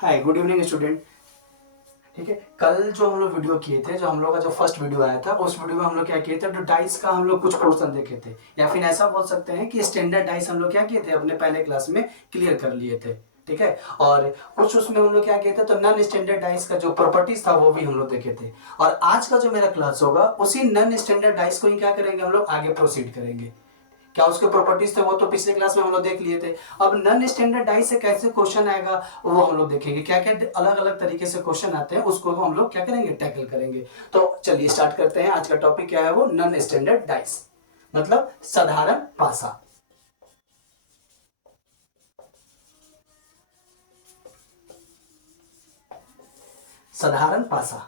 Hi good evening student. ठीक है, कल जो हम लोग वीडियो किए थे, जो हम लोग का जो फर्स्ट वीडियो आया था, उस वीडियो में हम लोग क्या किए थे, तो डाइस का हम लोग कुछ पोर्शन देखे थे, या फिर ऐसा बोल सकते हैं कि स्टैंडर्ड डाइस हम लोग क्या किए थे, अपने पहले क्लास में क्लियर कर लिए थे। ठीक है, और कुछ उसमें हम लोग क्या किए थे, तो नॉन स्टैंडर्ड डाइस का जो प्रॉपर्टीज था वो भी हम लोग देखे थे। और आज का जो मेरा क्लास होगा उसी नॉन स्टैंडर्ड डाइस को ही क्या करेंगे, हम लोग आगे प्रोसीड करेंगे। क्या उसके प्रॉपर्टीज थे वो तो पिछले क्लास में हम लोग देख लिए थे। अब नॉन स्टैंडर्ड डाइस से कैसे क्वेश्चन आएगा वो हम लोग देखेंगे, क्या क्या अलग अलग तरीके से क्वेश्चन आते हैं उसको हम लोग क्या करेंगे, टैकल करेंगे। तो चलिए स्टार्ट करते हैं। आज का टॉपिक क्या है, वो नॉन स्टैंडर्ड डाइस मतलब साधारण पासा। साधारण पासा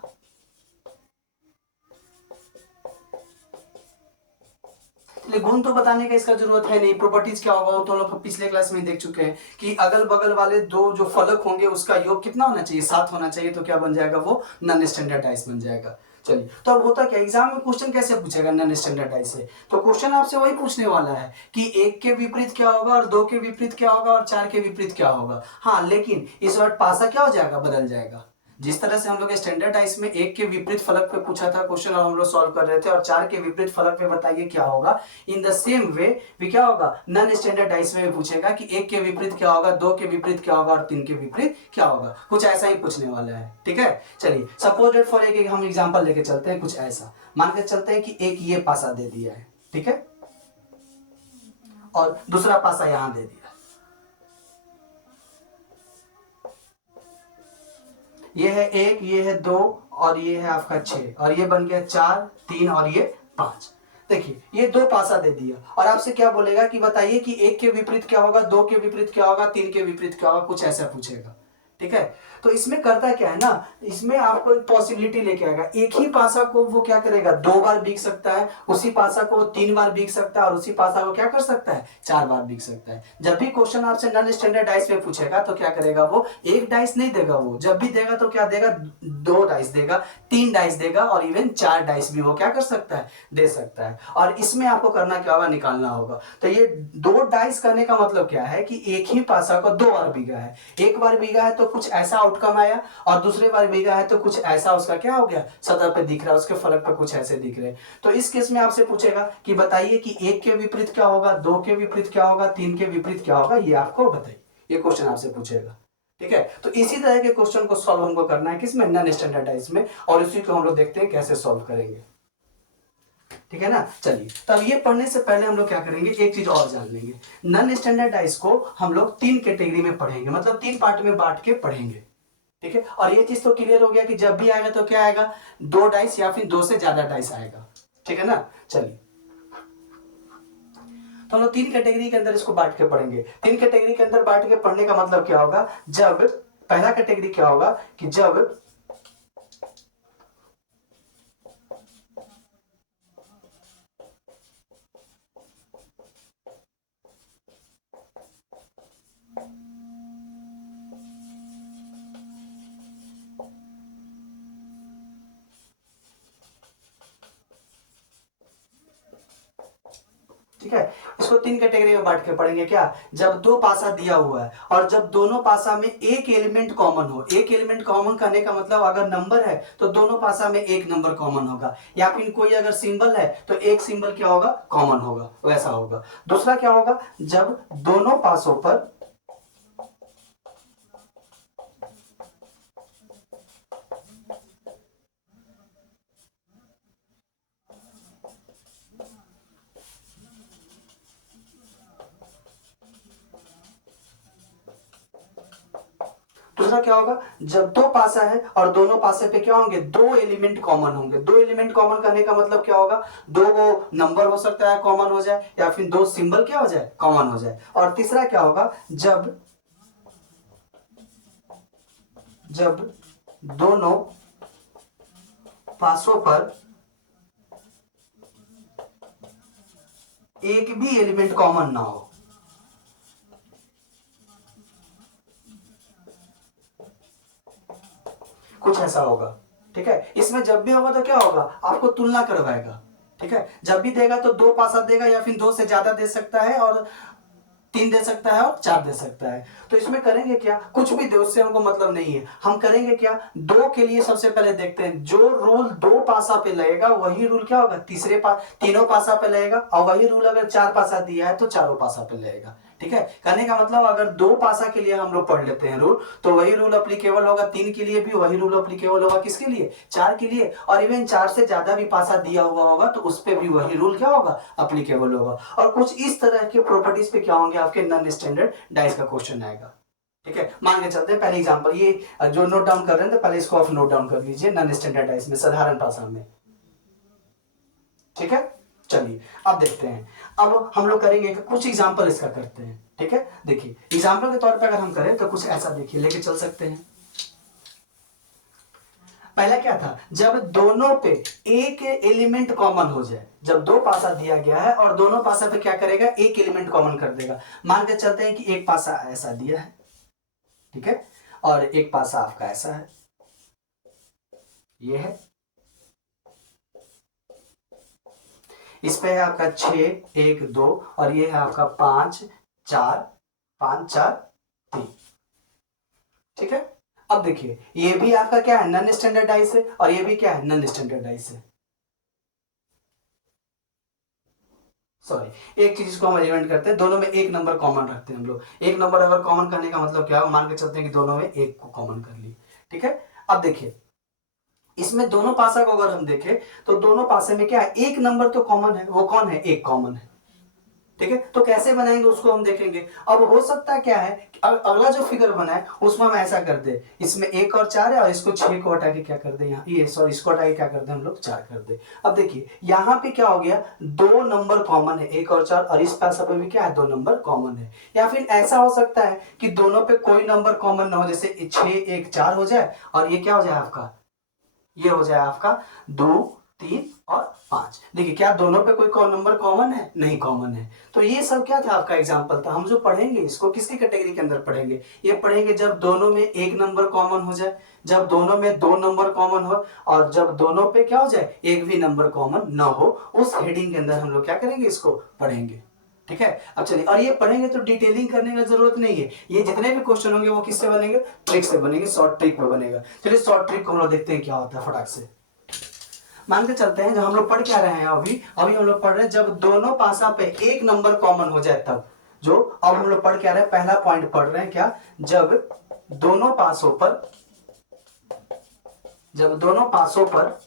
गुण तो बताने का इसका जरूरत है नहीं, प्रॉपर्टीज क्या होगा वो तो हम लोग पिछले क्लास में देख चुके हैं कि अगल बगल वाले दो जो फलक होंगे उसका योग कितना होना चाहिए, 7 होना चाहिए। तो क्या बन जाएगा, वो नॉन स्टैंडर्डाइज बन जाएगा। चलिए, तो अब होता क्या, एग्जाम में क्वेश्चन कैसे पूछेगा नॉन स्टैंडर्डाइज से, तो क्वेश्चन आपसे वही पूछने वाला है कि 1 के विपरीत क्या होगा, और 2 के विपरीत क्या होगा, और 4 के विपरीत क्या होगा। हाँ, लेकिन इस बार पासा क्या हो जाएगा, बदल जाएगा। जिस तरह से हम लोग स्टैंडर्ड डाइस में 1 के विपरीत फलक पे पूछा था क्वेश्चन और हम लोग सॉल्व कर रहे थे, और 4 के विपरीत फलक पे बताइए क्या होगा, इन द सेम वे भी क्या होगा, नॉन स्टैंडर्ड डाइस में भी पूछेगा कि 1 के विपरीत क्या होगा, 2 के विपरीत क्या होगा, और 3 के विपरीत क्या होगा। कुछ ऐसा ही पूछने वाला है। ठीक है, चलिए सपोज डेट फॉर एक हम एग्जांपल लेके चलते हैं। कुछ ऐसा मान के चलते हैं कि एक ये पासा दे दिया है, ठीक है, और दूसरा पासा यहां दे दिया। ये है 1, ये है 2, और ये है आपका 6, और ये बन गया 4, 3 और ये 5। देखिए ये दो पासा दे दिया, और आपसे क्या बोलेगा कि बताइए कि 1 के विपरीत क्या होगा, 2 के विपरीत क्या होगा, 3 के विपरीत क्या होगा, कुछ ऐसा पूछेगा। ठीक है, तो इसमें करता क्या है ना, इसमें आपको एक पॉसिबिलिटी लेके आएगा। एक ही पासा को वो क्या करेगा, 2 बार बीक सकता है, उसी पासा को 3 बार बीक सकता है, और उसी पासा को क्या कर सकता है, 4 बार बीक सकता है। जब भी क्वेश्चन आपसे नॉन स्टैंडर्ड डाइस में पूछेगा तो क्या करेगा, वो एक डाइस नहीं देगा, वो जब भी देगा तो क्या देगा, 2 डाइस देगा, 3 डाइस देगा, और इवन 4 डाइस भी वो क्या कर सकता है, दे सकता है। और इसमें आपको करना क्या होगा, निकालना होगा। तो ये 2 डाइस करने का मतलब क्या है कि एक ही पासा को 2 बार बीगा है। एक बार बीगा है तो कुछ ऐसा आउटकम आया, और दूसरे बार बीगा है तो कुछ ऐसा उसका क्या हो गया, सतह पे दिख रहा है, उसके फलक पे कुछ ऐसे दिख रहे हैं। तो इस केस में आपसे पूछेगा कि बताइए कि 1 के विपरीत क्या होगा, 2 के विपरीत क्या होगा, 3 के विपरीत क्या होगा, ये आपको बताइए। ये क्वेश्चन आपसे पूछेगा। ठीक है, तो इसी तरह के क्वेश्चन को सॉल्व हमको करना है किसमें, नॉन स्टैंडर्डाइज में, और इसी को हम लोग देखते हैं कैसे सॉल्व करेंगे। ठीक है ना, चलिए तब ये पढ़ने से पहले हम लोग क्या करेंगे, एक चीज और जान लेंगे। नॉन स्टैंडर्डाइज को हम लोग 3 कैटेगरी में पढ़ेंगे, मतलब 3 पार्ट में बांट के पढ़ेंगे। ठीक है, और ये चीज तो क्लियर हो गया कि जब भी आएगा तो क्या आएगा, 2 डाइस या फिर 2 से ज्यादा डाइस आएगा। ठीक है ना, चलिए तो हम लोग 3 कैटेगरी के अंदर इसको बांट के पढ़ेंगे। 3 कैटेगरी के अंदर बांट के पढ़ने का मतलब क्या होगा, जब पहला कैटेगरी क्या होगा कि जब ठीक है, इसको 3 कैटेगरी में बांट के पढ़ेंगे। क्या, जब 2 पासा दिया हुआ है और जब दोनों पासा में एक एलिमेंट कॉमन हो। एक एलिमेंट कॉमन करने का मतलब अगर नंबर है तो दोनों पासा में एक नंबर कॉमन होगा, या फिर कोई अगर सिंबल है तो एक सिंबल क्या होगा, कॉमन होगा, वैसा होगा। दूसरा क्या होगा, जब दोनों पासों पर दूसरा क्या होगा, जब 2 पासा है और दोनों पासे पे क्या होंगे, 2 एलिमेंट कॉमन होंगे। 2 एलिमेंट कॉमन करने का मतलब क्या होगा, 2 वो नंबर हो सकता है कॉमन हो जाए, या फिर 2 सिंबल क्या हो जाए, कॉमन हो जाए। और तीसरा क्या होगा, जब जब दोनों पासों पर एक भी एलिमेंट कॉमन ना हो। कुछ ऐसा होगा। ठीक है, इसमें जब भी होगा तो क्या होगा, आपको तुलना करवाएगा। ठीक है, जब भी देगा तो 2 पासा देगा, या फिर 2 से ज्यादा दे सकता है, और 3 दे सकता है और 4 दे सकता है। तो इसमें करेंगे क्या, कुछ भी दे उससे हमको मतलब नहीं है। हम करेंगे क्या, 2 के लिए सबसे पहले देखते हैं, जो रूल 2 पासा पे लगेगा वही रूल क्या होगा, तीनों पासा पे लगेगा, और वही रूल अगर 4 पासा दिया है तो चारों पासा पे लगेगा। ठीक है, कहने का मतलब अगर 2 पासा के लिए हम लोग पढ़ लेते हैं रूल, तो वही रूल अप्लीकेबल होगा 3 के लिए भी, वही रूल अप्लीकेबल होगा किसके लिए, 4 के लिए, और इवन 4 से ज्यादा भी पासा दिया हुआ होगा तो उस पर भी वही रूल क्या होगा, अप्लीकेबल होगा। और कुछ इस तरह के प्रॉपर्टीज पे क्या होंगे आपके नॉन स्टैंडर्ड डाइस का क्वेश्चन आएगा। ठीक है, मान के चलते हैं पहले एग्जांपल, ये जो नोट डाउन कर रहे हैं तो पहले इसको आप नोट डाउन कर लीजिए, नॉन स्टैंडर्ड डाइस में, साधारण भाषा में। ठीक है, चलिए अब देखते हैं, अब हम लोग करेंगे कुछ एग्जांपल इसका करते हैं। ठीक है, देखिए एग्जांपल के तौर पे अगर हम करें तो कुछ ऐसा देखिए लेके चल सकते हैं। पहला क्या था, जब दोनों पे एक एलिमेंट कॉमन हो जाए, जब 2 पासा दिया गया है और दोनों पासा पे क्या करेगा, एक एलिमेंट कॉमन कर देगा। मान के चलते हैं कि एक पासा ऐसा दिया है, ठीक है, और एक पासा आपका ऐसा है, ये है, इस पे है आपका 6 1 2 और ये है आपका 5 4 5 4 3। ठीक है, अब देखिए ये भी आपका क्या है, नॉन स्टैंडर्ड डाइस है, और ये भी क्या है, नॉन स्टैंडर्ड डाइस है। सॉरी, एक चीज को हम एलिमेंट करते हैं, दोनों में एक नंबर कॉमन रखते हैं हम लोग। एक नंबर अगर कॉमन करने का मतलब क्या है, मान के चलते हैं कि दोनों में एक को कॉमन कर लिए। ठीक है, अब देखिए इसमें दोनों पासा को अगर हम देखें तो दोनों पासे में क्या है, एक नंबर तो कॉमन है, वो कौन है, एक कॉमन है। ठीक है, तो कैसे बनाएंगे उसको हम देखेंगे। अब हो सकता है क्या है, अगला जो फिगर बना है उसमें हम ऐसा कर दे, इसमें 1 और 4 है और इसको 6 को हटा के क्या कर दे, यहाँ ये सॉरी इसको हटा के क्या कर दे हम लोग 4 कर दे। अब देखिए यहाँ पे क्या हो गया, 2 नंबर कॉमन है, 1 और 4, और इस पासा पे भी क्या है, 2 नंबर कॉमन है। या फिर ऐसा हो सकता है कि दोनों पे कोई नंबर कॉमन ना हो, जैसे 6 1 4 हो जाए और ये क्या हो जाए आपका, ये हो जाए आपका 2 3 और 5। देखिए क्या दोनों पे कोई नंबर कॉमन है, नहीं कॉमन है। तो ये सब क्या था, आपका एग्जांपल था। हम जो पढ़ेंगे इसको किसकी कैटेगरी के अंदर पढ़ेंगे, ये पढ़ेंगे जब दोनों में एक नंबर कॉमन हो जाए, जब दोनों में 2 नंबर कॉमन हो, और जब दोनों पे क्या हो जाए, एक भी नंबर कॉमन ना हो, उस हेडिंग के अंदर हम लोग क्या करेंगे, इसको पढ़ेंगे। ठीक है, अब चलिए, और ये पढ़ेंगे तो डिटेलिंग करने की जरूरत नहीं है, ये जितने भी क्वेश्चन होंगे वो किससे बनेंगे, ट्रिक से बनेंगे, शॉर्ट ट्रिक में बनेगा। चलिए शॉर्ट ट्रिक को हम लोग देखते हैं क्या होता है फटाक से। मान के चलते हैं, जब हम लोग पढ़ क्या रहे हैं, अभी अभी हम लोग पढ़ रहे हैं जब दोनों पासा पे एक नंबर कॉमन हो जाए तब, जो अब हम लोग पढ़ क्या रहे हैं, पहला पॉइंट पढ़ रहे हैं क्या, जब दोनों पासों पर, जब दोनों पासों पर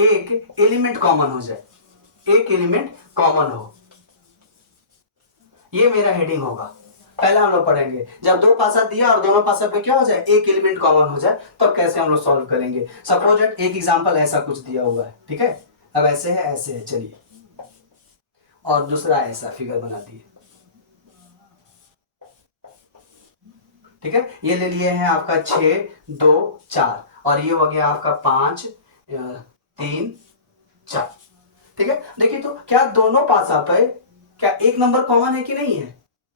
एक एलिमेंट कॉमन हो जाए, एक एलिमेंट कॉमन हो, ये मेरा हेडिंग होगा। पहला हम लोग पढ़ेंगे जब 2 पासा दिया और दोनों पासा पे क्या हो जाए, एक एलिमेंट कॉमन हो जाए, तब कैसे हम लोग सॉल्व करेंगे। सपोज एक एग्जांपल ऐसा कुछ दिया हुआ है, ठीक है, अब ऐसे है, ऐसे है, चलिए, और दूसरा ऐसा फिगर बना दिए। ठीक है, ये ले लिए हैं आपका 6 2 4 और ये हो गया आपका 5 3 4। ठीक है, देखिए तो क्या दोनों पासा पे क्या एक नंबर कॉमन है कि नहीं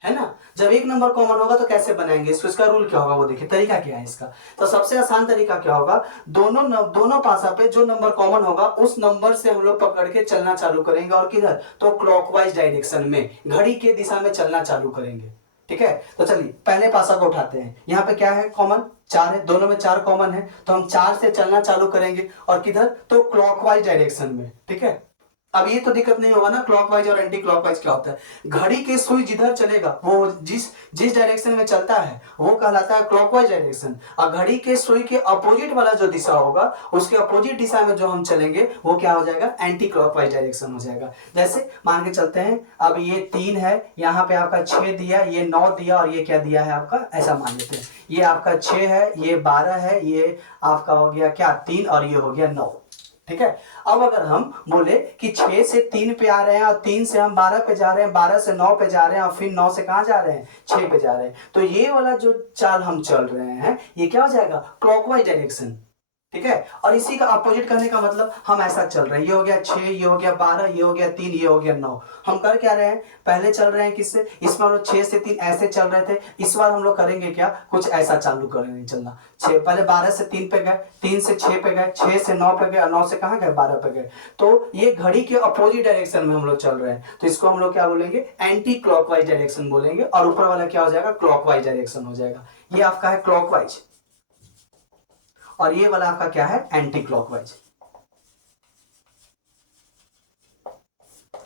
है ना। जब एक नंबर कॉमन होगा तो कैसे बनाएंगे इसको, इसका रूल क्या होगा वो देखिए, तरीका क्या है इसका। तो सबसे आसान तरीका क्या होगा, दोनों पासा पे जो नंबर कॉमन होगा उस नंबर से हम लोग पकड़ के चलना चालू करेंगे, और किधर, तो क्लॉकवाइज डायरेक्शन में, घड़ी के दिशा में चलना चालू करेंगे। ठीक है, तो चलिए पहले पासा को उठाते हैं, यहाँ पे क्या है कॉमन, 4 है, दोनों में 4 कॉमन है, तो हम 4 से चलना चालू करेंगे, और किधर, तो क्लॉकवाइज डायरेक्शन में। ठीक है, अब ये तो दिक्कत नहीं होगा ना, क्लॉकवाइज और एंटी क्लॉकवाइज क्या होता है, घड़ी की सुई जिधर चलेगा वो जिस जिस डायरेक्शन में चलता है वो कहलाता है क्लॉकवाइज डायरेक्शन, और घड़ी के सुई के अपोजिट वाला जो दिशा होगा उसके अपोजिट दिशा में जो हम चलेंगे वो क्या हो जाएगा, एंटी क्लॉकवाइज डायरेक्शन हो जाएगा। जैसे मान के चलते हैं, अब ये 3 है, यहाँ पे आपका 6 दिया, ये 9 दिया, और ये क्या दिया है आपका, ऐसा मान लेते हैं, ये आपका 6 है, ये 12 है, ये आपका हो गया क्या 3, और ये हो गया 9। ठीक है, अब अगर हम बोले कि 6 से 3 पे आ रहे हैं और 3 से हम 12 पे जा रहे हैं, 12 से 9 पे जा रहे हैं, और फिर 9 से कहां जा रहे हैं, 6 पे जा रहे हैं, तो ये वाला जो चाल हम चल रहे हैं ये क्या हो जाएगा, क्लॉकवाइज डायरेक्शन। ठीक है। और इसी का अपोजिट करने का मतलब हम ऐसा चल रहे हैं, ये हो गया 6, ये हो गया 12, ये हो गया 3, ये हो गया 9। हम कर क्या रहे हैं, पहले चल रहे हैं किससे, इसमें हम लोग 6 से 3 ऐसे चल रहे थे। इस बार हम लोग करेंगे क्या, कुछ ऐसा चालू करेंगे चलना। 6 पहले 12 से 3 पे गए, 3 से 6 पे गए, 6 से 9 पे गए, और 9 से कहाँ गए, 12 पे गए। तो ये घड़ी के अपोजिट डायरेक्शन में हम लोग चल रहे हैं, तो इसको हम लोग क्या बोलेंगे, एंटी क्लॉकवाइज डायरेक्शन बोलेंगे। और ऊपर वाला क्या हो जाएगा, क्लॉकवाइज डायरेक्शन हो जाएगा। ये आपका है क्लॉकवाइज, और ये वाला आपका क्या है, एंटी क्लॉकवाइज।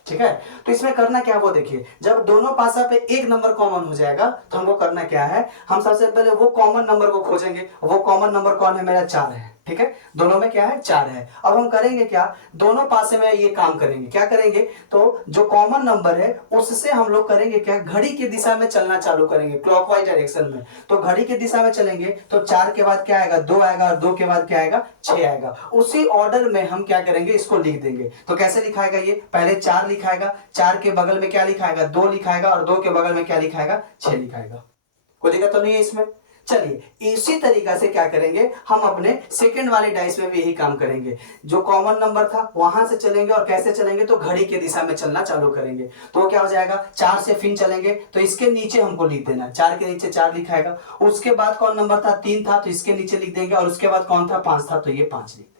ठीक है। तो इसमें करना क्या, वो देखिए, जब दोनों पासा पे एक नंबर कॉमन हो जाएगा तो हमको करना क्या है, हम सबसे पहले वो कॉमन नंबर को खोजेंगे। वो कॉमन नंबर कौन है, मेरा 4 है। ठीक है, दोनों में क्या है, 4 है। अब हम करेंगे क्या, दोनों पासे में ये काम करेंगे, क्या करेंगे, तो जो कॉमन नंबर है उससे हम लोग करेंगे क्या, घड़ी की दिशा में चलना चालू करेंगे, क्लॉकवाइज डायरेक्शन में। तो घड़ी की दिशा में चलेंगे तो 4 के बाद क्या आएगा, 2 आएगा, और 2 के बाद क्या आएगा, 6 आएगा। उसी ऑर्डर में हम क्या करेंगे, इसको लिख देंगे। तो कैसे लिखाएगा, ये पहले 4 लिखाएगा, 4 के बगल में क्या लिखाएगा, 2 लिखाएगा, और 2 के बगल में क्या लिखाएगा, 6 लिखाएगा। कोई दिक्कत तो नहीं है इसमें। चलिए इसी तरीका से क्या करेंगे, हम अपने सेकंड वाले डाइस में भी यही काम करेंगे। जो कॉमन नंबर था वहां से चलेंगे, और कैसे चलेंगे, तो घड़ी के दिशा में चलना चालू करेंगे। तो क्या हो जाएगा, 4 से फिर चलेंगे तो इसके नीचे हमको लिख देना, 4 के नीचे 4 लिखाएगा। उसके बाद कौन नंबर था, 3 था, तो इसके नीचे लिख देंगे। और उसके बाद कौन था, 5 था, तो ये 5 लिख देंगे।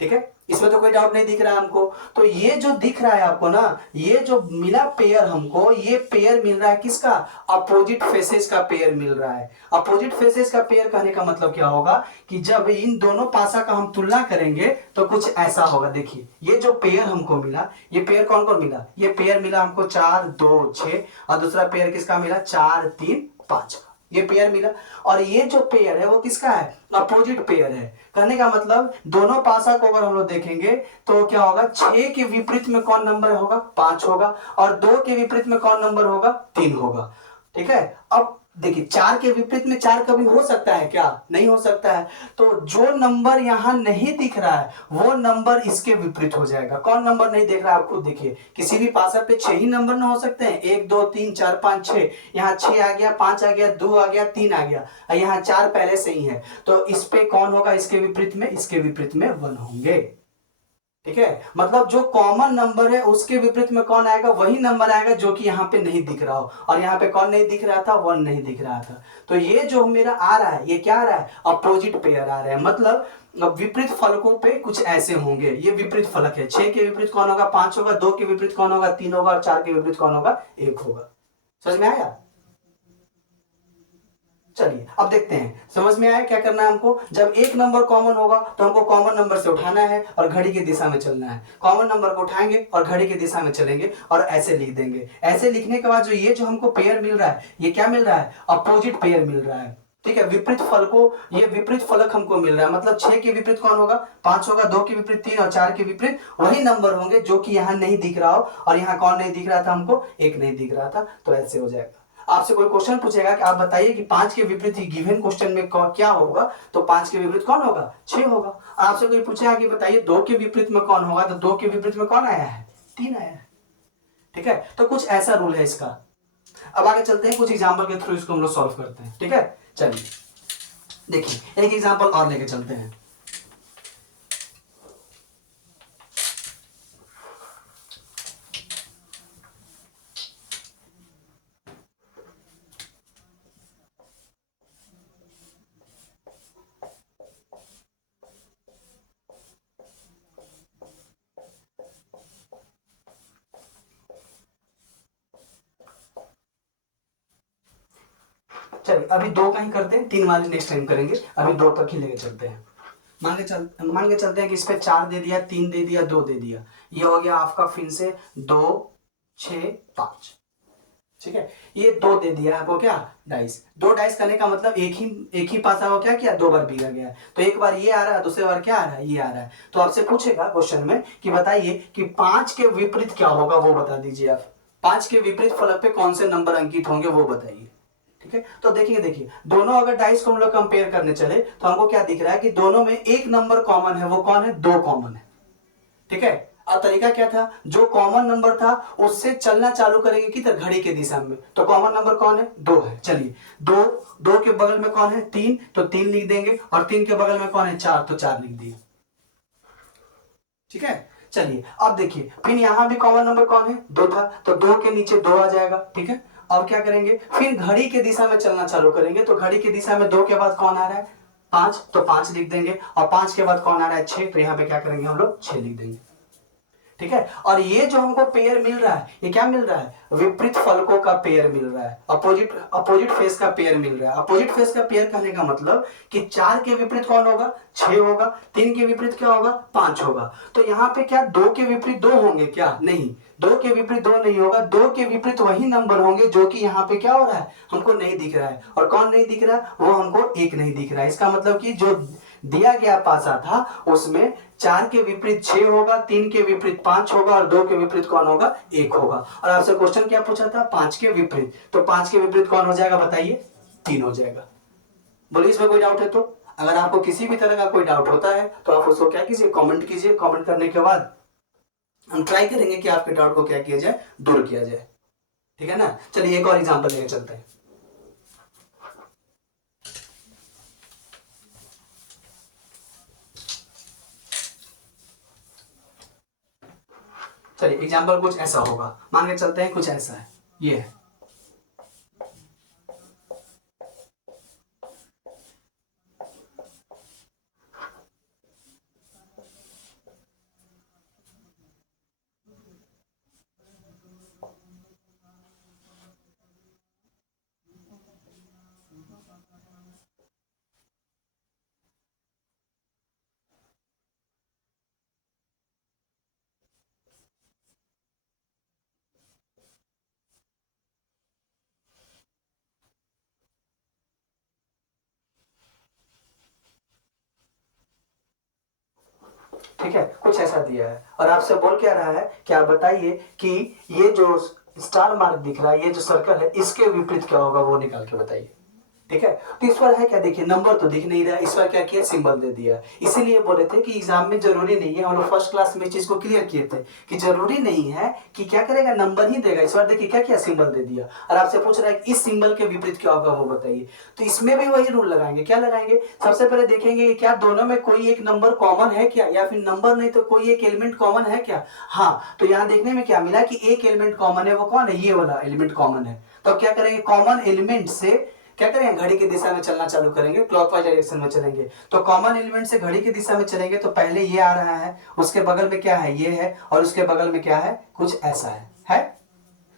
ठीक है, इसमें तो कोई डाउट नहीं दिख रहा है हमको। तो ये जो दिख रहा है आपको ना, ये जो मिला पेयर हमको, ये पेयर मिल रहा है किसका, अपोजिट फेसेस का पेयर मिल रहा है। अपोजिट फेसेस का पेयर कहने का मतलब क्या होगा, कि जब इन दोनों पासा का हम तुलना करेंगे तो कुछ ऐसा होगा। देखिए ये जो पेयर हमको मिला, ये पेयर कौन कौन मिला, ये पेयर मिला हमको 4 2 6, और दूसरा पेयर किसका मिला, 4 3 5, ये पेयर मिला। और ये जो पेयर है वो किसका है, अपोजिट पेयर है। कहने का मतलब दोनों पासा को अगर हम लोग देखेंगे तो क्या होगा, 6 के विपरीत में कौन नंबर होगा, 5 होगा, और 2 के विपरीत में कौन नंबर होगा, 3 होगा। ठीक है, अब देखिए 4 के विपरीत में 4 कभी हो सकता है क्या, नहीं हो सकता है। तो जो नंबर यहां नहीं दिख रहा है वो नंबर इसके विपरीत हो जाएगा। कौन नंबर नहीं दिख रहा है, आप खुद देखिए, किसी भी पासा पे 6 ही नंबर ना हो सकते हैं, 1 2 3 4 5 6। यहाँ 6 आ गया, 5 आ गया, 2 आ गया, 3 आ गया, यहाँ 4 पहले से ही है। तो इस पे कौन होगा, इसके विपरीत में, इसके विपरीत में 1 होंगे। ठीक है, मतलब जो कॉमन नंबर है उसके विपरीत में कौन आएगा, वही नंबर आएगा जो कि यहाँ पे नहीं दिख रहा हो। और यहाँ पे कौन नहीं दिख रहा था, 1 नहीं दिख रहा था। तो ये जो मेरा आ रहा है, ये क्या आ रहा है, अपोजिट पेयर आ रहा है। मतलब विपरीत फलकों पे कुछ ऐसे होंगे, ये विपरीत फलक है। 6 के विपरीत कौन होगा, 5 होगा, 2 के विपरीत कौन होगा, 3 होगा, और 4 के विपरीत कौन होगा, 1 होगा। समझ में आया। चलिए अब देखते हैं, समझ में आया क्या करना है हमको। जब एक नंबर कॉमन होगा तो हमको कॉमन नंबर से उठाना है और घड़ी की दिशा में चलना है। कॉमन नंबर को उठाएंगे और घड़ी की दिशा में चलेंगे और ऐसे लिख देंगे। ऐसे लिखने के बाद जो ये जो हमको पेयर मिल रहा है, ये क्या मिल रहा है, अपोजिट पेयर मिल रहा है। ठीक है, विपरीत फलकों, ये विपरीत फलक हमको मिल रहा है। मतलब 6 के विपरीत कौन होगा, 5 होगा, 2 के विपरीत 3, और 4 के विपरीत वही नंबर होंगे जो कि यहाँ नहीं दिख रहा हो। और यहाँ कौन नहीं दिख रहा था हमको, 1 नहीं दिख रहा था। तो ऐसे हो जाएगा। आपसे कोई क्वेश्चन पूछेगा कि आप बताइए कि 5 के विपरीत गिवन क्वेश्चन में क्या होगा, तो 5 के विपरीत कौन होगा, 6 होगा। आपसे कोई पूछेगा कि बताइए 2 के विपरीत में कौन होगा, तो 2 के विपरीत में कौन आया है, 3 आया है। ठीक है, तो कुछ ऐसा रूल है इसका। अब आगे चलते हैं, कुछ एग्जाम्पल के थ्रू इसको हम लोग सॉल्व करते हैं। ठीक है, चलिए देखिए एक एग्जाम्पल और लेके चलते हैं। चलिए अभी 2 का ही करते हैं, 3 वाले नेक्स्ट टाइम करेंगे। अभी 2 तक ही लेके चलते हैं। मान के चलते हैं कि इस पे 4 दे दिया, 3 दे दिया, 2 दे दिया। ये हो गया आपका फिर से 2 6 5। ठीक है, ये 2 दे दिया आपको क्या, डाइस। 2 डाइस करने का मतलब एक ही पासा को क्या किया, 2 बार बिगा गया। तो एक बार ये आ रहा है, दूसरे बार क्या आ रहा है, ये आ रहा है। तो आपसे पूछेगा क्वेश्चन में कि बताइए कि 5 के विपरीत क्या होगा, वो बता दीजिए आप। 5 के विपरीत फलक पे कौन से नंबर अंकित होंगे, वो बताइए। ठीक है, तो देखिए दोनों अगर डाइस को हम लोग कंपेयर करने चले तो हमको क्या दिख रहा है कि दोनों में एक नंबर कॉमन है। वो कौन है, 2 कॉमन है। ठीक है, और तरीका क्या था, जो कॉमन नंबर था उससे चलना चालू करेंगे किधर, घड़ी के दिशा में। तो कॉमन नंबर कौन है, 2 है। चलिए दो, दो के बगल में कौन है, 3, तो 3 लिख देंगे, और 3 के बगल में कौन है, 4, तो 4 लिख दिए। ठीक है, चलिए अब देखिए, फिर यहां भी कॉमन नंबर कौन है, 2 था, तो 2 के नीचे 2 आ जाएगा। ठीक है, अब क्या करेंगे, फिर घड़ी के दिशा में चलना चालू करेंगे, तो घड़ी के दिशा में 2 के बाद कौन आ रहा है, 5, तो 5 लिख देंगे, और 5 के बाद कौन आ रहा है, 6, तो यहाँ पे क्या करेंगे हम लोग, 6 लिख देंगे। ठीक है, और ये जो हमको पेयर मिल रहा है, ये क्या मिल रहा है, विपरीत फलकों का पेयर मिल रहा है, अपोजिट अपोजिट फेस का पेयर मिल रहा है। अपोजिट फेस का पेयर कहने का मतलब कि 4 के विपरीत कौन होगा, 6 होगा, 3 के विपरीत क्या होगा, 5 होगा। तो यहाँ पे क्या 2 के विपरीत 2 होंगे क्या, नहीं, 2 के विपरीत 2 नहीं होगा, 2 के विपरीत वही नंबर होंगे जो कि यहाँ पे क्या हो रहा है, हमको नहीं दिख रहा है। और कौन नहीं दिख रहा है, वो हमको 1 नहीं दिख रहा है। इसका मतलब कि जो दिया गया पासा था उसमें 4 के विपरीत 6 होगा, 3 के विपरीत 5 होगा, और 2 के विपरीत कौन होगा, 1 होगा। और आपसे क्वेश्चन क्या पूछा था, 5 के विपरीत, तो 5 के विपरीत कौन हो जाएगा, बताइए, 3 हो जाएगा। बोलिए इसमें कोई डाउट है तो? अगर आपको किसी भी तरह का कोई डाउट होता है तो आप उसको क्या कीजिए, कमेंट कीजिए। कमेंट करने के बाद हम ट्राई करेंगे कि आपके डाउट को क्या किया जाए, दूर किया जाए। ठीक है ना, चलिए एक और एग्जांपल लेके चलते हैं। चलिए एग्जाम्पल कुछ ऐसा होगा, मान के चलते हैं कुछ ऐसा है, ये है। ठीक है, कुछ ऐसा दिया है और आपसे बोल क्या रहा है कि आप बताइए कि ये जो स्टार मार्क दिख रहा है, ये जो सर्कल है, इसके विपरीत क्या होगा, वो निकाल के बताइए। ठीक है, तो इस पर है क्या, देखिए नंबर तो दिख नहीं रहा, इस पर क्या किया, सिंबल दे दिया। इसीलिए बोले थे कि एग्जाम में जरूरी नहीं है, हम लोग फर्स्ट क्लास में चीज को क्लियर किए थे कि जरूरी नहीं है कि क्या करेगा, नंबर ही देगा। इस बार देखिए क्या किया, सिंबल दे दिया, और आपसे पूछ रहा है कि इस सिंबल के विपरीत क्या होगा, वो बताइए। तो इसमें भी वही रूल लगाएंगे, क्या लगाएंगे, सबसे पहले देखेंगे कि क्या दोनों में कोई एक नंबर कॉमन है क्या, या फिर नंबर नहीं तो कोई एक एलिमेंट कॉमन है क्या। हाँ, तो यहाँ देखने में क्या मिला कि एक एलिमेंट कॉमन है, वो कौन है, ये वाला एलिमेंट कॉमन है। तो क्या करेंगे, कॉमन एलिमेंट से क्या करेंगे, घड़ी की दिशा में चलना चालू करेंगे, क्लॉकवाइज डायरेक्शन में चलेंगे। तो कॉमन एलिमेंट से घड़ी की दिशा में चलेंगे, तो पहले ये आ रहा है, उसके बगल में क्या है, ये है, और उसके बगल में क्या है, कुछ ऐसा है।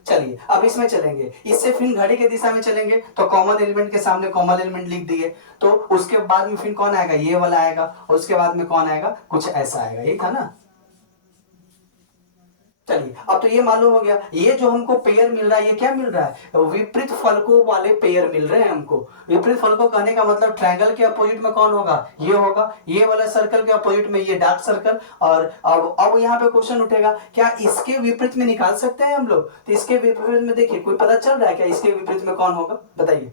चलिए अब इसमें चलेंगे, इससे फिर घड़ी की दिशा में चलेंगे, तो कॉमन एलिमेंट के सामने कॉमन एलिमेंट लिख दिए, तो उसके बाद में फिर कौन आएगा, ये वाला आएगा, और उसके बाद में कौन आएगा, कुछ ऐसा आएगा, यही था ना। चलिए अब तो ये मालूम हो गया, ये जो हमको पेयर मिल रहा है, ये क्या मिल रहा है, विपरीत फलकों वाले पेयर मिल रहे हैं हमको। विपरीत फलकों कहने का मतलब ट्रायंगल के अपोजिट में कौन होगा, ये होगा, ये वाला सर्कल के अपोजिट में ये डार्क सर्कल। और अब यहाँ पे क्वेश्चन उठेगा, क्या इसके विपरीत में निकाल सकते हैं हम लोग, तो इसके विपरीत में देखिए कोई पता चल रहा है क्या, इसके विपरीत में कौन होगा, बताइए।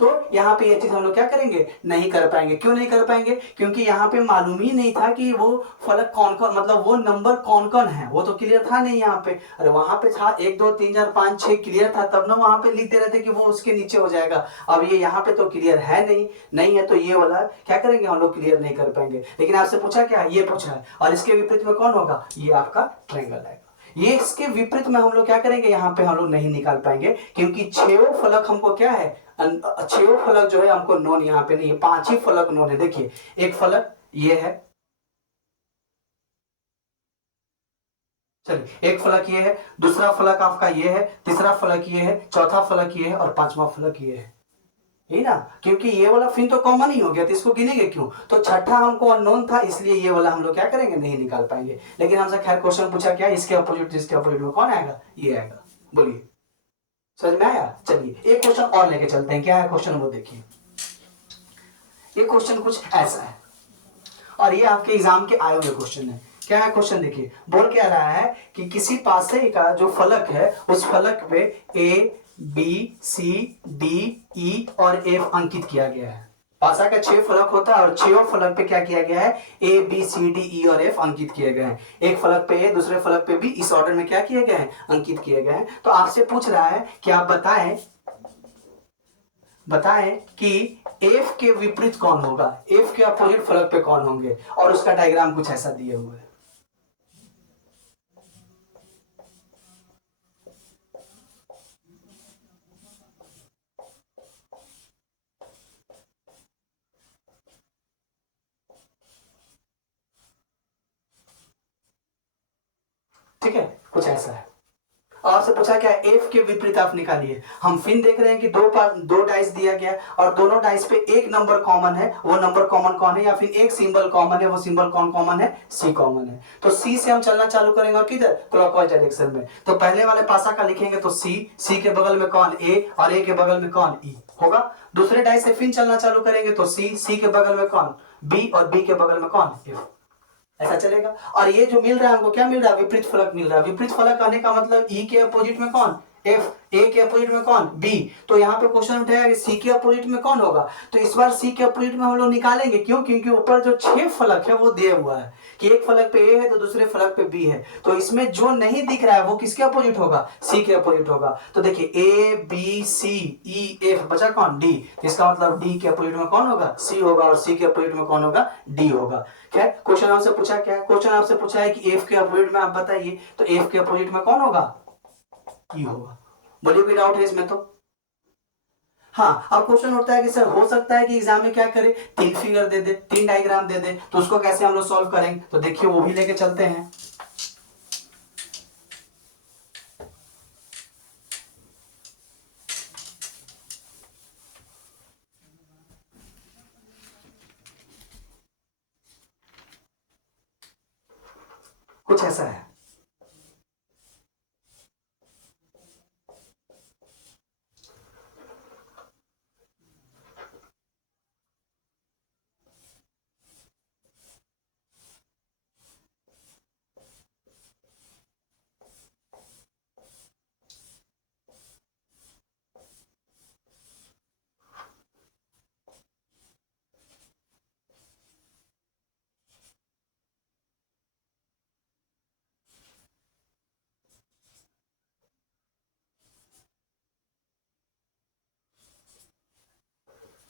तो यहाँ पे ये चीज हम लोग क्या करेंगे, नहीं कर पाएंगे। क्यों नहीं कर पाएंगे, क्योंकि यहाँ पे मालूम ही नहीं था कि वो फलक कौन कौन, मतलब वो नंबर कौन कौन है, वो तो क्लियर था नहीं यहाँ पे। अरे वहां पे था 1 2 3 4 5 6 क्लियर था, तब ना वहां पे लिख दे रहे थे कि वो उसके नीचे हो जाएगा। अब ये यहाँ पे तो क्लियर है नहीं, नहीं है, तो ये वाला क्या करेंगे हम लोग, क्लियर नहीं कर पाएंगे। लेकिन आपसे पूछा क्या, ये पूछा है, और इसके विपरीत में कौन होगा, ये आपका ट्रायंगल है। ये इसके विपरीत में हम लोग क्या करेंगे, यहाँ पे हम लोग नहीं निकाल पाएंगे, क्योंकि छो फलक हमको क्या है, छो फलक जो है हमको नोन यहाँ पे नहीं है, 5 ही फलक नोन है। देखिए एक फलक ये है, चलिए एक फलक ये है, दूसरा फलक आपका ये है, तीसरा फलक ये है, चौथा फलक ये है, और पांचवा फलक ये है, यही ना। क्योंकि ये वाला फिर तो कॉमन ही हो गया, तो इसको गिनेंगे क्यों, तो छठा हमको अननोन था, इसलिए ये वाला हम लोग क्या करेंगे, नहीं निकाल पाएंगे। लेकिन हमसे खैर क्वेश्चन पूछा क्या, इसके अपोजिट, इसके अपोजिट में कौन आएगा, ये आएगा। बोलिए समझ में आया। चलिए एक क्वेश्चन और लेके चलते हैं, क्या है क्वेश्चन वो देखिए। ये क्वेश्चन कुछ ऐसा है, और ये आपके एग्जाम के आए हुए क्वेश्चन है। क्या है क्वेश्चन, देखिए बोल क्या रहा है कि किसी पासे का जो फलक है, उस फलक पे A B C D E और F अंकित किया गया है। पासा का 6 फलक होता है और 6 फलक पे क्या किया गया है, A B C D E और एफ अंकित किए गए हैं। एक फलक पे ए, दूसरे फलक पे बी, इस ऑर्डर में क्या किए गए हैं, अंकित किए गए हैं। तो आपसे पूछ रहा है कि आप बताएं कि एफ के विपरीत कौन होगा, एफ के अपोजिट फलक पे कौन होंगे, और उसका डायग्राम कुछ ऐसा दिए हुए है। ठीक है, कुछ ऐसा है। आपसे पूछा क्या, एफ के विपरीत आप निकालिए। हम फिर देख रहे हैं कि दो डाइस दिया गया और दोनों डाइस पे एक नंबर कॉमन है, वो नंबर कॉमन कौन है, या फिर एक सिंबल कॉमन है, वो सिंबल कौन कॉमन है, सी कॉमन है। तो सी से हम चलना चालू करेंगे और किधर, क्लॉकवाइज डायरेक्शन में। तो पहले वाले पासा का लिखेंगे तो सी, सी के बगल में कौन, ए, और ए के बगल में कौन, ई होगा। दूसरे डाइस से फिर चलना चालू करेंगे तो सी, सी के बगल में कौन, बी, और बी के बगल में कौन, एफ। ऐसा चलेगा। और ये जो मिल रहा है हमको, क्या मिल रहा है, विपरीत फलक मिल रहा है। विपरीत फलक आने का मतलब ई के अपोजिट में कौन, एफ, ए के अपोजिट में कौन, बी। तो यहाँ पे क्वेश्चन उठेगा कि सी के अपोजिट में कौन होगा। तो इस बार सी के अपोजिट में हम लोग निकालेंगे, क्यों, क्योंकि ऊपर जो 6 फलक है वो दिया हुआ है कि एक फलक पे ए है तो दूसरे फलक पे बी है। तो इसमें जो नहीं दिख रहा है वो किसके अपोजिट होगा, सी के अपोजिट होगा। तो देखिए A B C E F, बचा कौन, डी। इसका मतलब डी के अपोजिट में कौन होगा, सी होगा, और सी के अपोजिट में कौन होगा, डी होगा। क्या क्वेश्चन आपसे पूछा, क्या क्वेश्चन आपसे पूछा है कि एफ के अपोजिट में आप बताइए, तो एफ के अपोजिट में कौन होगा, ई होगा। बोलिए कोई डाउट है इसमें तो। हाँ, अब क्वेश्चन उठता है कि सर हो सकता है कि एग्जाम में क्या करे, 3 फिगर दे दे, 3 डायग्राम दे दे, तो उसको कैसे हम लोग सॉल्व करेंगे। तो देखिए वो भी लेके चलते हैं। कुछ ऐसा है।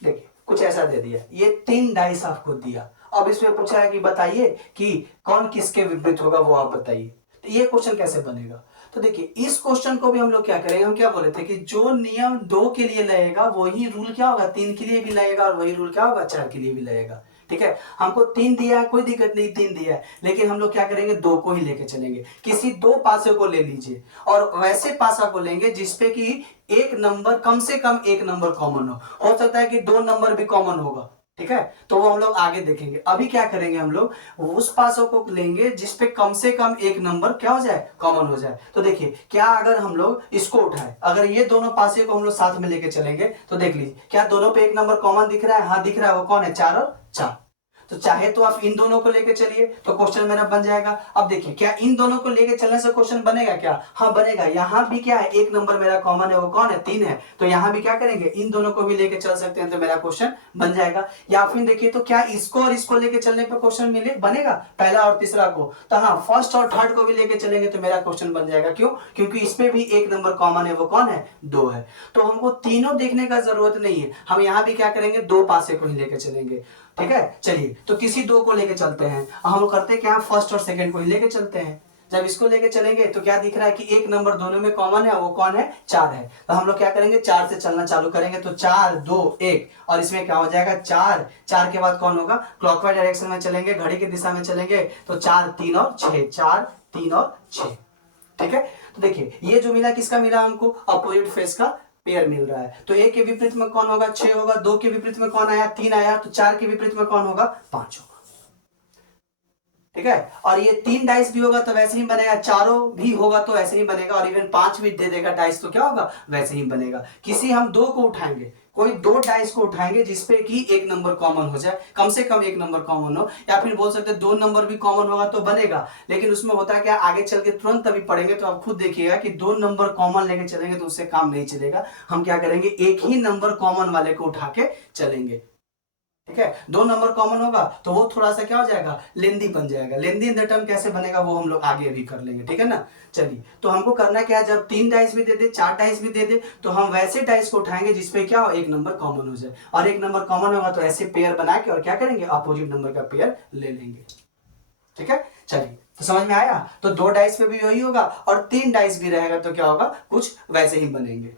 देखिए कुछ ऐसा दे दिया, ये 3 डाइस आपको दिया। अब इसमें पूछा है कि बताइए कि कौन किसके विपरीत होगा, वो आप बताइए। तो ये क्वेश्चन कैसे बनेगा। तो देखिए इस क्वेश्चन को भी हम लोग क्या करेंगे, हम क्या बोले थे कि जो नियम 2 के लिए लगेगा वही रूल क्या होगा 3 के लिए भी लगेगा, और वही रूल क्या होगा 4 के लिए भी लगेगा। ठीक है, हमको 3 दिया है, कोई दिक्कत नहीं, 3 दिया है, लेकिन हम लोग क्या करेंगे 2 को ही लेके चलेंगे। किसी 2 पासे को ले लीजिए, और वैसे पासा को लेंगे जिसपे कि एक नंबर, कम से कम एक नंबर कॉमन हो सकता है कि 2 नंबर भी कॉमन होगा। ठीक है, तो वो हम लोग आगे देखेंगे। अभी क्या करेंगे, हम लोग उस पासों को लेंगे जिसपे कम से कम एक नंबर क्या हो जाए, कॉमन हो जाए। तो देखिए क्या, अगर हम लोग इसको उठाए, अगर ये दोनों पासे को हम लोग साथ में लेके चलेंगे तो देख लीजिए क्या दोनों पे एक नंबर कॉमन दिख रहा है, हाँ दिख रहा है, वो कौन है, 4 और 4। तो चाहे तो आप इन दोनों को लेके चलिए तो क्वेश्चन मेरा बन जाएगा। अब देखिए क्या इन दोनों को लेके चलने से क्वेश्चन बनेगा क्या, हाँ बनेगा। यहाँ भी क्या है, एक नंबर मेरा कॉमन है, वो कौन है, 3 है। तो यहाँ भी क्या करेंगे, इन दोनों को भी लेके चल सकते हैं, तो मेरा क्वेश्चन बन जाएगा। या फिर देखिए तो क्या इसको और इसको लेके चलने पर क्वेश्चन मिले बनेगा, पहला और तीसरा को। तो हाँ फर्स्ट और थर्ड को भी लेके चलेंगे तो मेरा क्वेश्चन बन जाएगा। क्यों, क्योंकि इसमें भी एक नंबर कॉमन है, वो कौन है, 2 है। तो हमको तीनों देखने का जरूरत नहीं है, हम यहाँ भी क्या करेंगे 2 पासे को ही लेके चलेंगे। ठीक है, चलिए तो किसी 2 को लेके चलते हैं। हम लोग करते क्या, फर्स्ट और सेकंड को ही लेके चलते हैं। जब इसको लेके चलेंगे तो क्या दिख रहा है कि एक नंबर दोनों में कॉमन है, वो कौन है, 4 है। तो हम लोग क्या करेंगे 4 से चलना चालू करेंगे, तो 4 2 1, और इसमें क्या हो जाएगा 4, 4 के बाद कौन होगा, क्लॉकवाइज डायरेक्शन में चलेंगे, घड़ी की दिशा में चलेंगे, तो 4 3 और 6, 4 3 और 6। ठीक है, तो देखिए ये जो मिला किसका मिला, हमको अपोजिट फेस का पेयर मिल रहा है। तो एक के विपरीत में कौन होगा, 6 होगा, 2 के विपरीत में कौन आया, 3 आया, तो 4 के विपरीत में कौन होगा, 5 होगा। ठीक है, और ये 3 डाइस भी होगा तो वैसे ही बनेगा, चारों भी होगा तो वैसे ही बनेगा, और इवन 5 भी दे देगा डाइस तो क्या होगा, वैसे ही बनेगा। किसी हम 2 को उठाएंगे, कोई 2 डाइस को उठाएंगे जिसपे कि एक नंबर कॉमन हो जाए, कम से कम एक नंबर कॉमन हो, या फिर बोल सकते 2 नंबर भी कॉमन होगा तो बनेगा। लेकिन उसमें होता है क्या, आगे चल के तुरंत अभी पढ़ेंगे तो आप खुद देखिएगा कि 2 नंबर कॉमन लेके चलेंगे तो उससे काम नहीं चलेगा। हम क्या करेंगे, एक ही नंबर कॉमन वाले को उठा के चलेंगे। ठीक है, दो नंबर कॉमन होगा तो वो थोड़ा सा क्या हो जाएगा, लेंदी बन जाएगा। लेंदी इन द टर्म कैसे बनेगा वो हम लोग आगे अभी कर लेंगे, ठीक है ना। चलिए, तो हमको करना क्या है, जब 3 डाइस भी दे दे, 4 डाइस भी दे दे, तो हम वैसे डाइस को उठाएंगे जिसपे क्या हो, एक नंबर कॉमन हो जाए। और एक नंबर कॉमन होगा तो ऐसे पेयर बना के और क्या करेंगे, अपोजिट नंबर का पेयर ले लेंगे। ठीक है, चलिए, तो समझ में आया। तो 2 डाइस पे भी वही होगा और 3 डाइस भी रहेगा तो क्या होगा, कुछ वैसे ही बनेंगे।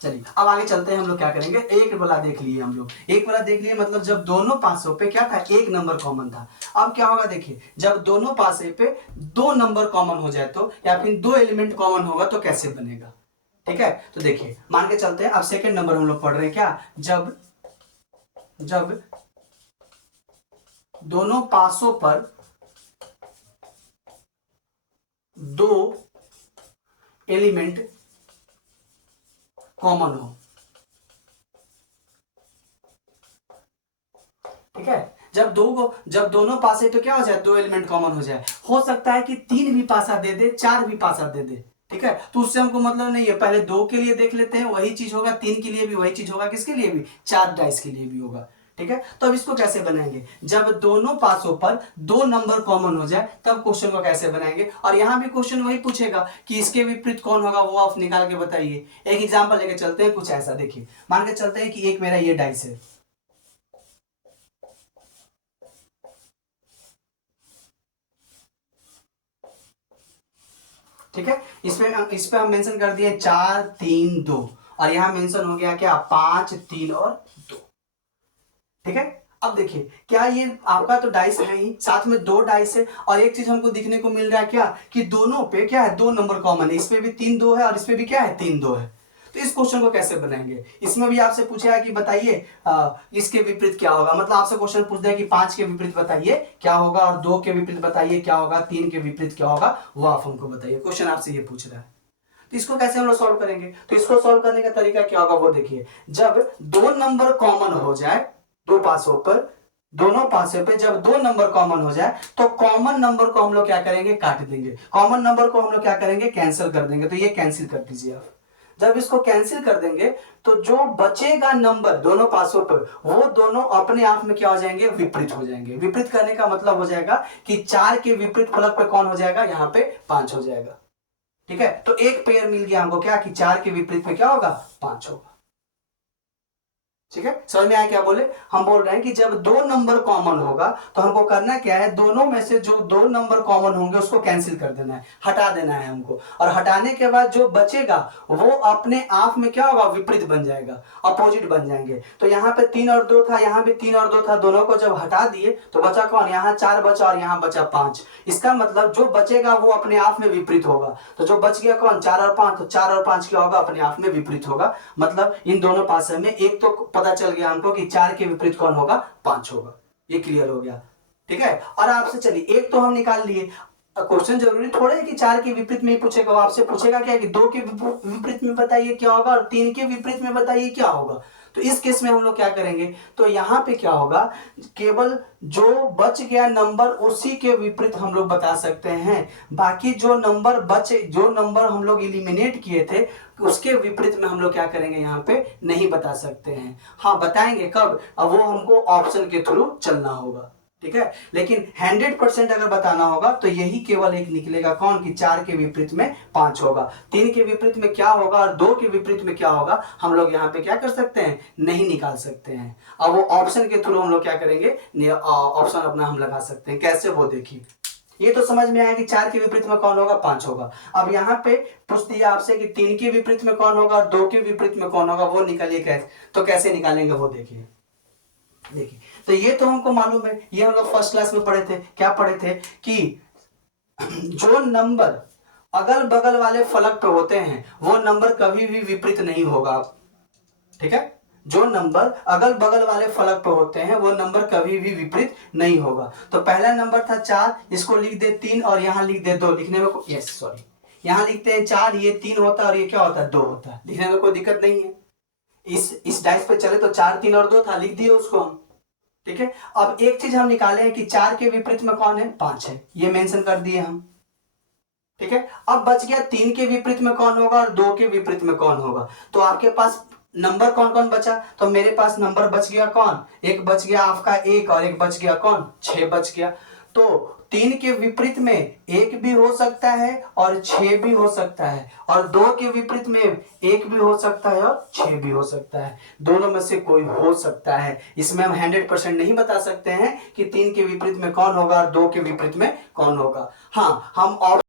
चलिए, अब आगे चलते हैं। हम लोग क्या करेंगे, एक वाला देख लिए हम लोग, एक वाला देख लिए, मतलब जब दोनों पासों पे क्या था, एक नंबर कॉमन था। अब क्या होगा, देखिए, जब दोनों पासे पे 2 नंबर कॉमन हो जाए तो, या फिर 2 एलिमेंट कॉमन होगा तो कैसे बनेगा। ठीक है, तो देखिए, मान के चलते हैं, अब सेकंड नंबर हम लोग पढ़ रहे हैं क्या, जब जब दोनों पासों पर 2 एलिमेंट कॉमन हो। ठीक है, जब दोनों पासे तो क्या हो जाए, 2 एलिमेंट कॉमन हो जाए। हो सकता है कि 3 भी पासा दे दे, 4 भी पासा दे दे। ठीक है, तो उससे हमको मतलब नहीं है, पहले 2 के लिए देख लेते हैं, वही चीज होगा, 3 के लिए भी वही चीज होगा, किसके लिए भी, 4 डाइस के लिए भी होगा। ठीक है, तो अब इसको कैसे बनाएंगे, जब दोनों पासों पर 2 नंबर कॉमन हो जाए तब क्वेश्चन को कैसे बनाएंगे। और यहां भी क्वेश्चन वही पूछेगा कि इसके विपरीत कौन होगा, वो आप निकाल के बताइए। एक एग्जाम्पल लेके चलते हैं, कुछ ऐसा देखिए, मान के चलते हैं कि एक मेरा ये डाइस है। ठीक है, इस पे हम मेंशन कर दिए 4 3 2, और यहां मेंशन हो गया क्या, 5 3 और 2। ठीक है, अब देखिए, क्या ये आपका तो डाइस है ही, साथ में 2 डाइस है, और एक चीज हमको दिखने को मिल रहा है क्या, कि दोनों पे क्या है, 2 नंबर कॉमन है। इस पे भी 3 2 है और इस पे भी क्या है, 3 2 है। तो इस क्वेश्चन को कैसे बनाएंगे, इसमें भी आपसे पूछा है कि बताइए इसके विपरीत क्या होगा। मतलब आपसे क्वेश्चन पूछ दिया कि 5 के विपरीत बताइए क्या होगा, और 2 के विपरीत बताइए क्या होगा, 3 के विपरीत क्या होगा, वो आप हमको बताइए। क्वेश्चन आपसे ये पूछ रहा है, तो इसको कैसे हम लोग सॉल्व करेंगे। तो इसको सॉल्व करने का तरीका क्या होगा, वो देखिए, जब 2 नंबर कॉमन हो जाए, दो पासों पर, दोनों पासों पे जब 2 नंबर कॉमन हो जाए तो कॉमन नंबर को हम लोग क्या करेंगे, काट देंगे। कॉमन नंबर को हम लोग क्या करेंगे, कैंसिल कर देंगे। तो ये कैंसिल कर दीजिए आप। जब इसको कैंसिल कर देंगे तो जो बचेगा नंबर दोनों पासों पर, वो दोनों अपने आप में क्या हो जाएंगे, विपरीत हो जाएंगे। विपरीत करने का मतलब हो जाएगा कि 4 के विपरीत फलक पे कौन हो जाएगा, यहाँ पे 5 हो जाएगा। ठीक है, तो एक पेयर मिल गया हमको क्या, कि 4 के विपरीत में क्या होगा, 5 होगा। ठीक है, समझ में आया क्या बोले, हम बोल रहे हैं कि जब 2 नंबर कॉमन होगा तो हमको करना क्या है, दोनों में से जो 2 नंबर कॉमन होंगे उसको कैंसिल कर देना है, हटा देना है हमको। और हटाने के बाद जो बचेगा वो अपने आप में क्या होगा, विपरीत बन जाएगा, अपोजिट बन जाएंगे। तो यहाँ पे 3 और 2 था, यहाँ भी 3 और 2 था, दोनों को जब हटा दिए तो बचा कौन, यहाँ 4 बचा और यहाँ बचा 5। इसका मतलब जो बचेगा वो अपने आप में विपरीत होगा। तो जो बच गया कौन, 4 और 5, तो 4 और 5 क्या होगा, अपने आप में विपरीत होगा। मतलब इन दोनों पासे में एक तो पता चल गया हमको कि 4 के विपरीत कौन होगा, 5 होगा। ये क्लियर हो गया। ठीक है, और आपसे चलिए एक तो हम निकाल लिए। क्वेश्चन जरूरी थोड़ा है कि 4 के विपरीत में ही पूछेगा, वो आपसे पूछेगा क्या कि 2 के विपरीत में बताइए क्या होगा और 3 के विपरीत में बताइए क्या होगा। तो इस केस में हम लोग क्या करेंगे, तो यहाँ पे क्या होगा, केवल जो बच गया नंबर उसी के विपरीत हम लोग बता सकते हैं। बाकी जो नंबर बचे, जो नंबर हम लोग इलिमिनेट किए थे, उसके विपरीत में हम लोग क्या करेंगे, यहाँ पे नहीं बता सकते हैं। हाँ, बताएंगे कब, अब वो हमको ऑप्शन के थ्रू चलना होगा। ठीक है, लेकिन 100% अगर बताना होगा तो यही केवल एक निकलेगा, कौन, कि 4 के विपरीत में 5 होगा। 3 के विपरीत में क्या होगा और 2 के विपरीत में क्या होगा, हम लोग यहाँ पे क्या कर सकते हैं, नहीं निकाल सकते हैं। अब वो ऑप्शन के थ्रू हम लोग क्या करेंगे, ऑप्शन अपना हम लगा सकते हैं। कैसे, वो देखिए। ये तो समझ में आया कि 4 के विपरीत में कौन होगा, 5 होगा। अब यहाँ पे पूछ दिया आपसे कि 3 के विपरीत में कौन होगा और 2 के विपरीत में कौन होगा, वो निकालिए कैसे। तो कैसे निकालेंगे वो देखिए। देखिए, तो ये तो हमको मालूम है, ये हम लोग फर्स्ट क्लास में पढ़े थे। क्या पढ़े थे कि जो नंबर अगल बगल वाले फलक पे होते हैं वो नंबर कभी भी विपरीत नहीं होगा। ठीक है, जो नंबर अगल बगल वाले फलक पे होते हैं वो नंबर कभी भी विपरीत नहीं होगा। तो पहला नंबर था 4, इसको लिख दे 3 और यहाँ लिख दे 2। लिखने में यस सॉरी, यहाँ लिखते हैं 4, ये 3 होता है और ये क्या होता है, 2 होता है। लिखने में कोई दिक्कत नहीं है। इस डाइस पे चले तो 4 3 और 2 था, लिख दिए उसको हम। ठीक है, अब एक चीज हम निकाले हैं कि 4 के विपरीत में कौन है, 5 है, ये मेंशन कर दिए हम। ठीक है, अब बच गया 3 के विपरीत में कौन होगा और 2 के विपरीत में कौन होगा। तो आपके पास नंबर कौन कौन बचा, तो मेरे पास नंबर बच गया कौन, एक बच गया आपका 1 और एक बच गया कौन 6 बच गया। तो 3 के विपरीत में 1 भी हो सकता है और 6 भी हो सकता है, और 2 के विपरीत में 1 भी हो सकता है और 6 भी हो सकता है, दोनों में से कोई हो सकता है। इसमें हम 100% नहीं बता सकते हैं कि 3 के विपरीत में कौन होगा और 2 के विपरीत में कौन होगा। हाँ, हम